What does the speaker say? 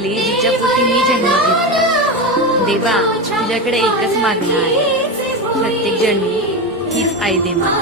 मागितली जिच्या पोटी मी जन्म घेतला. देवा, तुझ्याकडे एकच मागणं आहे, प्रत्येक जन्मी हीच आई दे मला.